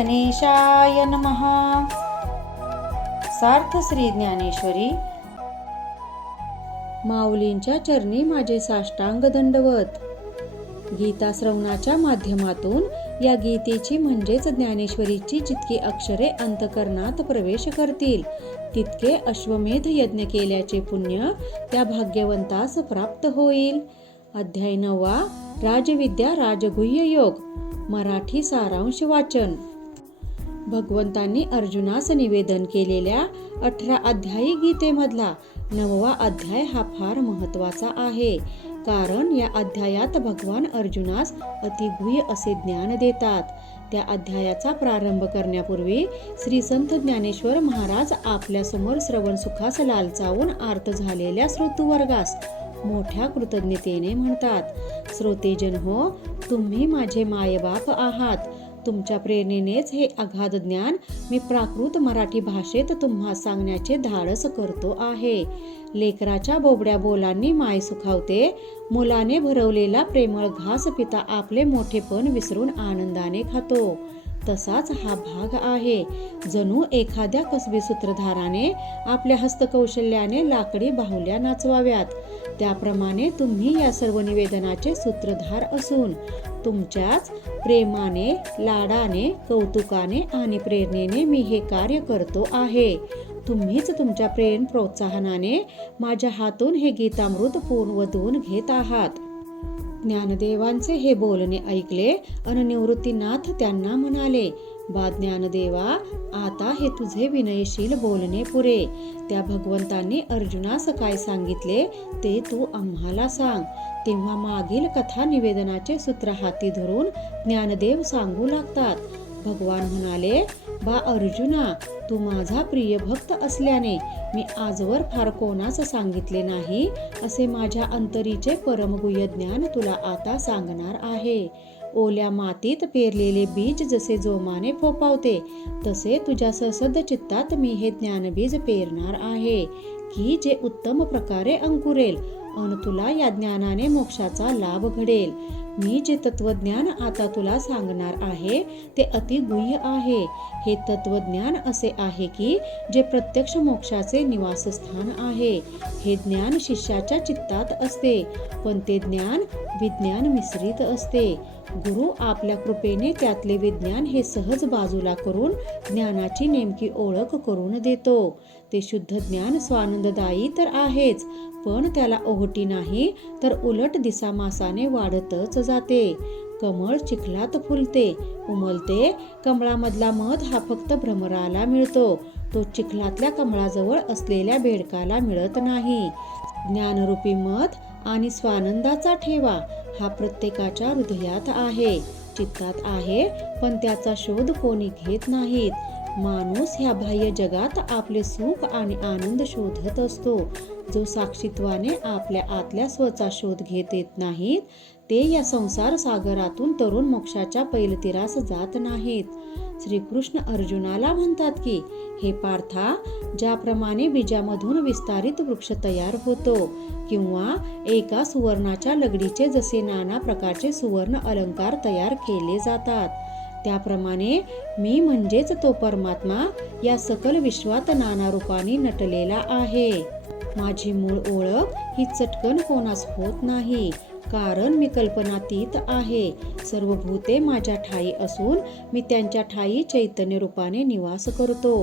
गणेशाय नमः. सार्थ श्री ज्ञानेश्वरी. माऊलींच्या चरणी माझे साष्टांग दंडवत. गीता श्रवणाच्या माध्यमातून या गीतेची म्हणजेच ज्ञानेश्वरीची जितकी अक्षरे अंतःकरणात प्रवेश करतील तितके अश्वमेध यज्ञ केल्याचे पुण्य त्या भाग्यवंतास प्राप्त होईल. अध्याय 9. राजविद्या राजगुह्य योग. मराठी सारांश वाचन. भगवंतांनी अर्जुनास निवेदन केलेल्या 18 अध्यायी गीतेमधला 9वा अध्याय हा फार महत्त्वाचा आहे. कारण या अध्यायात भगवान अर्जुनास अतिगुह्य असे ज्ञान देतात. त्या अध्यायाचा प्रारंभ करण्यापूर्वी श्री संत ज्ञानेश्वर महाराज आपल्या समोर श्रवण सुखास लालचावून आर्त झालेल्या श्रोतृवर्गास मोठ्या कृतज्ञतेने म्हणतात, श्रोतेजन हो, तुम्ही माझे मायबाप आहात. तुमच्या प्रेरणेनेच हे अगाध ज्ञान मी प्राकृत मराठी भाषेत तुम्हा सांगण्याचे धाडस करतो आहे. लेकराच्या बोबड्या बोलांनी माय सुखावते, मुलाने भरवलेला प्रेमळ घास पिता आपले मोठेपण विसरून आनंदाने खातो. तसाच हा भाग आहे. जणू एखाद्या कसबी सूत्रधाराने आपल्या हस्तकौशल्याने लाकडी बाहुल्या नाचवाव्यात. त्याप्रमाणे तुम्ही या सर्व निवेदनाचे सूत्रधार असून तुमच्याच प्रेमाने, लाडाने, कौतुकाने आणि प्रेरणेने मी हे कार्य करतो आहे. तुम्हीच तुमच्या प्रेम प्रोत्साहनाने माझ्या हातून हे गीतामृत पूर्ववून घेत आहात. ज्ञानदेवांचे हे बोलणे ऐकले अन निवृत्तीनाथ त्यांना म्हणाले, बा ज्ञानदेवा, आता हे तुझे विनयशील बोलणे पुरे. त्या भगवंतांनी अर्जुनास काय सांगितले ते तू आम्हाला सांग. तेव्हा मागील कथा निवेदनाचे सूत्र हाती धरून ज्ञानदेव सांगू लागतात. भगवान म्हणाले, बा अर्जुना, तू माझा प्रिय भक्त असल्याने मी आजवर फार कोणास सांगितले नाही असे माझ्या अंतरीचे परमगुह्य ज्ञान तुला आता सांगणार आहे. ओल्या मातीत पेरलेले बीज जसे जोमाने फोपावते तसे तुझ्या ससद चित्तात मी हे ज्ञानबीज पेरणार आहे की जे उत्तम प्रकारे अंकुरेल अन तुला या ज्ञानाने मोक्षाचा लाभ घडेल. मी जे तत्वज्ञान आता तुला सांगणार आहे ते अतिगुह्य आहे. हे तत्वज्ञान असे आहे की जे प्रत्यक्ष मोक्षाचे निवासस्थान आहे. हे ज्ञान शिष्याच्या चित्तात असते, पण ते ज्ञान विज्ञान मिश्रित असते. गुरु आपल्या कृपेने त्यातले विज्ञान हे सहज बाजूला करून ज्ञानाची नेमकी ओळख करून देतो. ते शुद्ध ज्ञान स्वानंददायी तर आहेच, पण त्याला ओहटी नाही तर उलट दिसामासाने वाढतच जाते. कमळ चिखलात फुलते, उमलते. कमळामधला मध हा फक्त भ्रमराला मिळतो, तो चिखलातल्या कमळाजवळ असलेल्या बेडकाला मिळत नाही. ज्ञानरूपी मध आणि स्वानंदाचा ठेवा हा प्रत्येकाच्या हृदयात आहे, चित्तात आहे, पण त्याचा शोध कोणी घेत नाहीत. माणूस ह्या बाह्य जगात आपले सुख आणि आनंद शोधत असतो. जो साक्षीत्वाने आपल्या आतल्या स्वचा शोध घेत येत नाहीत ते या संसार सागरातून तरुण मोक्षाच्या पैलतीरास जात नाहीत. श्रीकृष्ण अर्जुनाला म्हणतात की, हे पार्था, ज्याप्रमाणे बीजामधून विस्तारित वृक्ष तयार होतो किंवा एका सुवर्णाच्या लगडीचे जसे नाना प्रकारचे सुवर्ण अलंकार तयार केले जातात, त्याप्रमाणे मी म्हणजेच तो परमात्मा या सकल विश्वात नाना रूपाने नटलेला आहे. माझी मूळ ओळख ही चटकन कोणास होत नाही, कारण मी कल्पनातीत आहे. सर्व भूते माझ्या ठायी असून मी त्यांच्या ठायी चैतन्य रूपाने निवास करतो.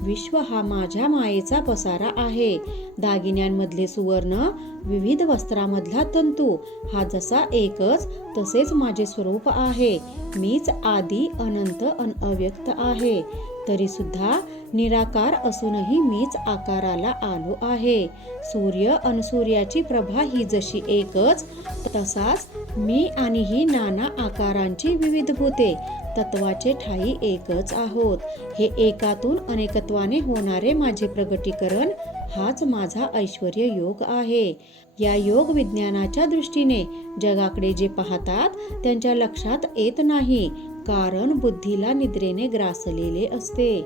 विश्व हा माझ्या मायेचा पसारा आहे. दागिन्यांमधले सुवर्ण, विविध वस्त्रामधला तंतू हा जसा एकच तसेच माझे स्वरूप आहे. मीच आदी अनंत अव्यक्त आहे. तरी सुद्धा निराकार असूनही मीच आकाराला आलो आहे. सूर्य अन सूर्याची प्रभा ही जशी एकच तसाच मी आणि ही नाना आकारांची विविध भूते तत्वाचे ठायी एकच आहोत. हे एकातून अनेकत्वाने होणारे माझे प्रगटीकरण हाच माझा ऐश्वर्य योग आहे. या योग विज्ञानाच्या दृष्टीने जगाकडे जे पाहतात त्यांच्या लक्षात येत नाही, कारण बुद्धीला निद्रेने ग्रासलेले असते.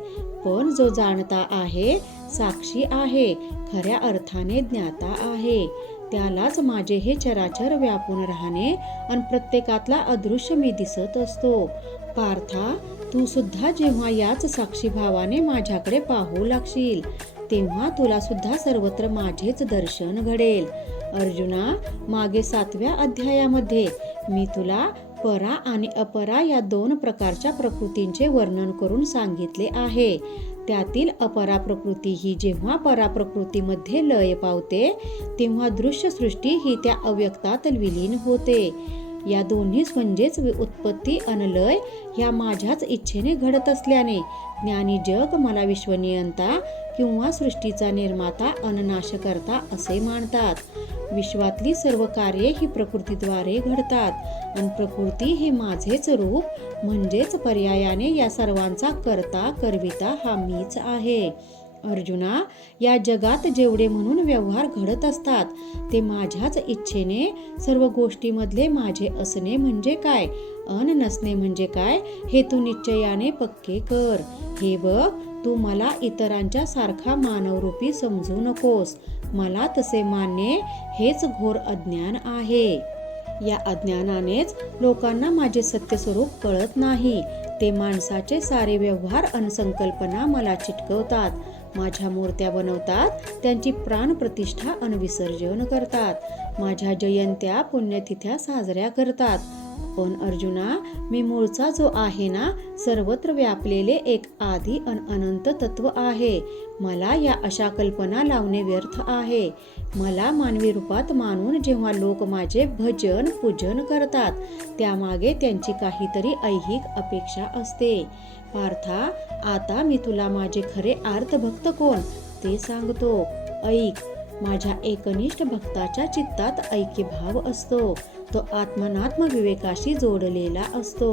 पण जो जाणता आहे, साक्षी आहे, खऱ्या अर्थाने ज्ञाता आहे. त्यालाच माझे हे चराचर व्यापून राहणे आणि प्रत्येकातला अदृश्य मी दिसत असतो. पार्था, तू सुद्धा जेव्हा याच साक्षी भावाने माझ्याकडे पाहू लागशील तेव्हा तुला सुद्धा सर्वत्र माझेच दर्शन घडेल. अर्जुना, मागे 7व्या अध्यायामध्ये मी तुला परा आणि अपरा या 2 प्रकारच्या प्रकृतींचे वर्णन करून सांगितले आहे. त्यातील अपरा प्रकृती ही जेव्हा परा प्रकृतीमध्ये लय पावते तेव्हा दृश्य सृष्टी ही त्या अव्यक्तात विलीन होते. या दोन्ही म्हणजेच उत्पत्ती आणि लय ह्या माझ्याच इच्छेने घडत असल्याने ज्ञानी जग मला विश्वनियंता किंवा सृष्टीचा निर्माता आणि नाशकर्ता असे मानतात. विश्वातली सर्व कार्ये ही प्रकृतीद्वारे घडतात आणि प्रकृती हे माझेच रूप म्हणजेच पर्यायाने या सर्वांचा करता करविता हा मीच आहे. अर्जुना, या जगात जेवढे म्हणून व्यवहार घडत असतात ते माझ्याच इच्छेने. सर्व गोष्टीमधले माझे असणे म्हणजे काय अन नसणे म्हणजे काय हे तू निश्चयाने पक्के कर. हे बघ, तू मला इतरांच्या सारखा मानवरूपी समजू नकोस. मला तसे मानणे हेच घोर अज्ञान आहे. या अज्ञानानेच लोकांना माझे सत्य स्वरूप कळत नाही. ते माणसाचे सारे व्यवहार आणि संकल्पना मला चिटकवतात. माझ्या मूर्त्या बनवतात, त्यांची प्राणप्रतिष्ठा आणि विसर्जन करतात. माझ्या जयंत्या पुण्यतिथ्या साजऱ्या करतात. पण अर्जुना, मी मूळचा जो आहे ना, सर्वत्र व्यापलेले एक आदी आणि अनंत तत्व आहे. मला या अशा कल्पना लावणे व्यर्थ आहे. मला मानवी रूपात मानून जेव्हा लोक माझे भजन पूजन करतात त्यामागे त्यांची काहीतरी ऐहिक अपेक्षा असते. पार्था, आता मी तुला माझे खरे आर्तभक्त कोण ते सांगतो. ऐक, माझ्या एकनिष्ठ भक्ताच्या चित्तात ऐक्यभाव असतो. तो आत्मनात्म विवेकाशी जोडलेला असतो.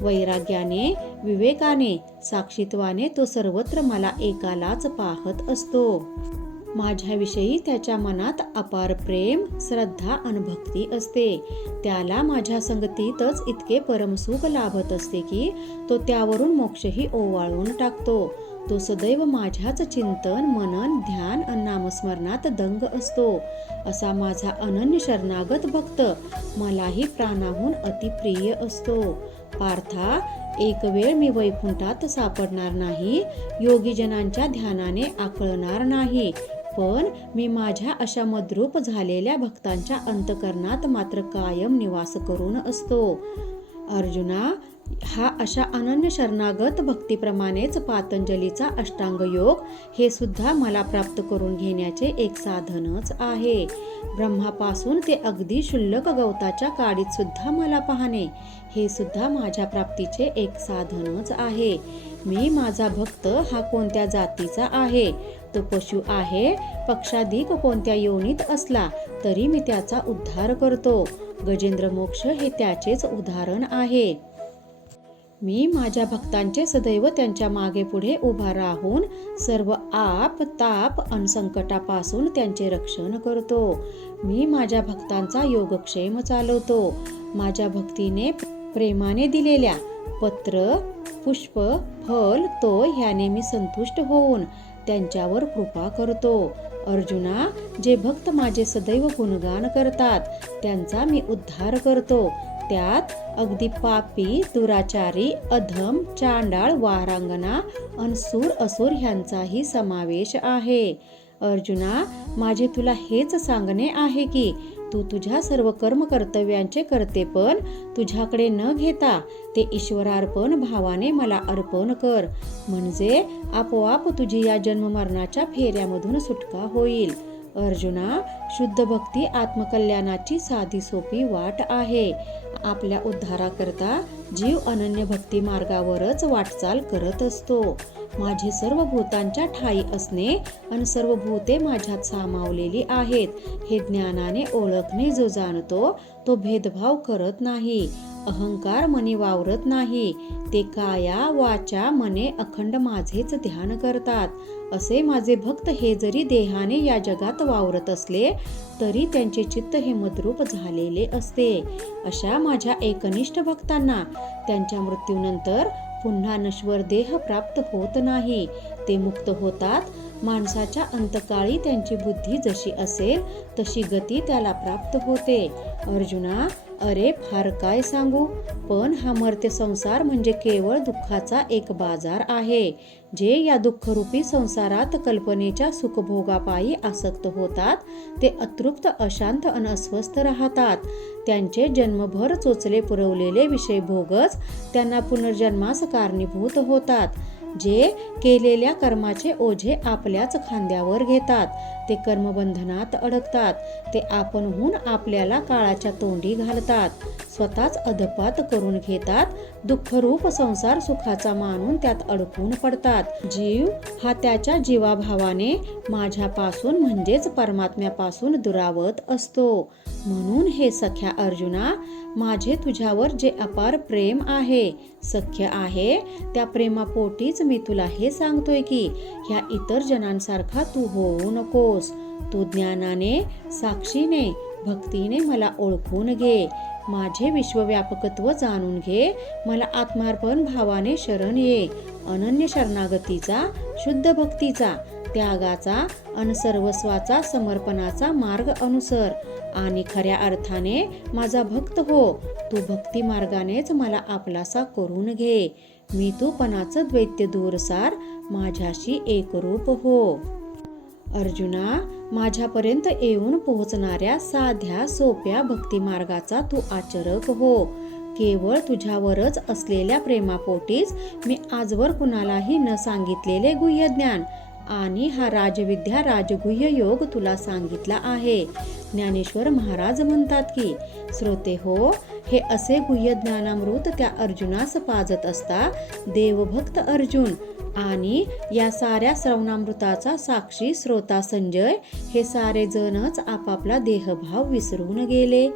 वैराग्याने, विवेकाने, साक्षीत्वाने तो सर्वत्र मला एकालाच पाहत असतो. माझ्याविषयी त्याच्या मनात अपार प्रेम, श्रद्धा आणि भक्ती असते. त्याला माझ्या संगतीतच इतके परमसुख लाभत असते की तो त्यावरून मोक्षही ओवाळून टाकतो. तो सदैव माझ्याच चिंतन, मनन, ध्यान आणि नामस्मरणात दंग असतो. असा माझा अनन्य शरणागत भक्त मलाही प्राणाहून अतिप्रिय असतो. पार्था, एक वेळ मी वैकुंठात सापडणार नाही, योगीजनांच्या ध्यानाने आकळणार नाही, पण मी माझ्या अशा मद्रूप झालेल्या भक्तांच्या अंतकरणात मात्र कायम निवास करून असतो. अर्जुना, हा अशा अनन्य शरणागत भक्तीप्रमाणेच पातंजलीचा अष्टांग योग हे सुद्धा मला प्राप्त करून घेण्याचे एक साधनच आहे. ब्रह्मापासून ते अगदी क्षुल्लक गवताच्या काडीत सुद्धा मला पाहणे हे सुद्धा माझ्या प्राप्तीचे एक साधनच आहे. मी माझा भक्त हा कोणत्या जातीचा आहे, तो पशु आहे, पक्षाधिक कोणत्या योनीत असला तरी मी त्याचा उद्धार करतो. गजेंद्र मोक्ष हे त्याचेच उदाहरण आहे. मी माझ्या भक्तांचे सदैव त्यांच्या मागे पुढे उभा राहून सर्व आप, ताप आणि संकटापासून त्यांचे रक्षण करतो. मी माझ्या भक्तांचा योगक्षेम चालवतो. माझ्या भक्तीने प्रेमाने दिलेल्या पत्र, पुष्प, फल, तो ह्याने मी संतुष्ट होऊन त्यांच्यावर कृपा करतो. अर्जुना, जे भक्त माझे सदैव गुणगान करतात त्यांचा मी उद्धार करतो. त्यात अगदी पापी, दुराचारी, अधम, चांडाळ, वारांगना, अनसूर, असुर ह्यांचाही समावेश आहे. अर्जुना, माझे तुला हेच सांगणे आहे की तू तुझ्या सर्व कर्म कर्तव्यांचे कर्तेपण तुझ्याकडे न घेता ते ईश्वरार्पण भावाने मला अर्पण कर. म्हणजे आपोआप तुझी या जन्ममरणाच्या फेऱ्यामधून सुटका होईल. अर्जुना, शुद्ध भक्ती आत्मकल्याणाची साधी सोपी वाट आहे. आपल्या उद्धाराकरता जीव अनन्य भक्ती मार्गावरच वाटचाल करत असतो. माझे सर्व भूतांच्या ठायी असणे आणि सर्व भूते माझ्यात सामावलेली आहेत हे ज्ञानाने ओळखणे जो जाणतो तो भेदभाव करत नाही. अहंकार मनी वावरत नाही. ते काया, वाचा, मने अखंड माझेच ध्यान करतात. असे माझे भक्त हे जरी देहाने या जगात वावरत असले तरी त्यांचे चित्त हे मद्रूप झालेले असते. अशा माझ्या एकनिष्ठ भक्तांना त्यांच्या मृत्यूनंतर पुन्हा नश्वर देह प्राप्त होत नाही. ते मुक्त होतात. माणसाच्या अंतकाळी त्यांची बुद्धी जशी असेल तशी गती त्याला प्राप्त होते. अर्जुना, अरे फार काय सांगू, पण हा मर्त्य संसार म्हणजे केवळ दुःखाचा एक बाजार आहे. जे या दुःखरूपी संसारात कल्पनेच्या सुखभोगापायी आसक्त होतात ते अतृप्त, अशांत आणि अस्वस्थ राहतात. त्यांचे जन्मभर चोचले पुरवलेले विषय भोगच त्यांना पुनर्जन्मास कारणीभूत होतात. जे केलेल्या कर्माचे ओझे आपल्याच खांद्यावर घेतात ते कर्मबंधनात अडकतात. ते आपणहून आपल्याला काळाच्या तोंडी घालतात, स्वतःच अधपात करून घेतात. दुःखरूप संसार सुखाचा मानून त्यात अडकून पडतात. जीव हा त्याच्या जीवाभावाने माझ्यापासून म्हणजेच परमात्म्यापासून दुरावत असतो. म्हणून हे सख्या अर्जुना, माझे तुझ्यावर जे अपार प्रेम आहे, सख्य आहे, त्या प्रेमापोटीच मी तुला हे सांगतोय की ह्या इतर जनांसारखा तू होऊ नकोस. तू ज्ञानाने, साक्षीने, भक्तीने मला ओळखून घे. माझे विश्वव्यापकत्व जाणून घे. मला आत्मार्पण भावाने शरण ये. अनन्य शरणागतीचा, शुद्ध भक्तीचा, त्यागाचा आणि सर्वस्वाचा समर्पणाचा मार्ग अनुसर आणि खऱ्या अर्थाने माझा भक्त हो. तू भक्ती मार्गानेच मला आपलासा करून घे. मी तूपणाचं द्वैत्य दूर सार, माझ्याशी एकरूप हो. अर्जुना, माझ्यापर्यंत येऊन पोहोचणाऱ्या साध्या सोप्या भक्ती मार्गाचा तू आचरक हो. केवळ तुझ्यावरच असलेल्या प्रेमापोटीच मी आजवर कुणालाही न सांगितलेले गुह्य ज्ञान आणि हा राजविद्या राजगुह्य योग तुला सांगितला आहे. ज्ञानेश्वर महाराज म्हणतात की, श्रोते हो, हे असे गुह्य ज्ञानामृत त्या अर्जुनास पाजत असता देवभक्त अर्जुन आणि या साऱ्या श्रवणामृताचा साक्षी श्रोता संजय हे सारे जणच आपापला देहभाव विसरून गेले.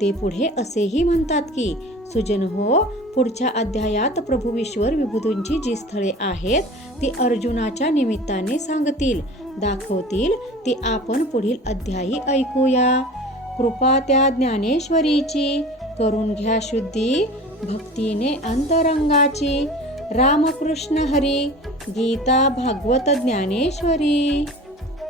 ते पुढे असेही म्हणतात की, सुजन हो, पुढच्या अध्यायात प्रभू ईश्वर विभूतींची जी स्थळे आहेत ती अर्जुनाच्या निमित्ताने सांगतील, दाखवतील. ती आपण पुढील अध्यायी ऐकूया. कृपा त्या ज्ञानेश्वरीची, करून घ्या शुद्धी भक्तीने अंतरंगाची. रामकृष्ण हरी. गीता भागवत ज्ञानेश्वरी.